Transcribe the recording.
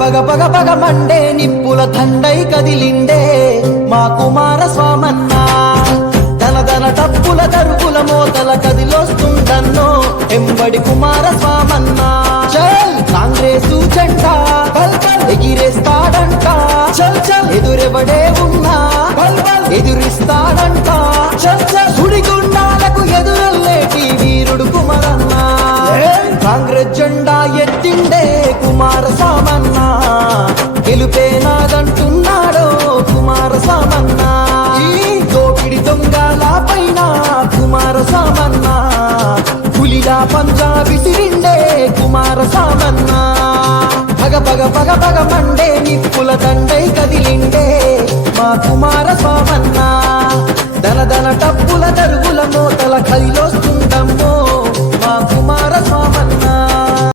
పగ పగ పగ మండే నిప్పుల దండై కదిలిండే మా కుమారస్వామన్న ధన ధన డప్పుల దరుపుల మోతల కదిలొస్తుందన్నో ఎంబడి కుమారస్వామన్న చల్ కాంగ్రెసు జెండా ఎగిరేస్తాడంట చల్ చల్ ఎదురెవడే ఉన్నా ఎదురిస్తాడంట చల్ చల్ సుడిగుండాలకు ఎదురల్లేటి వీరుడు కుమారన్న కాంగ్రెస్ జెండా ఎత్తిండే కుమారస్వామన్న గెలుపేనాదంటున్నాడో కుమారస్వామన్న ఈ దోపిడి దొంగల పైన కుమారస్వామన్న పులిలా పంజాబీ సిరిండే కుమారస్వామన్న పగ పగ పగ పగ మండే నిప్పుల దండై కదిలిండే మా కుమారస్వామన్న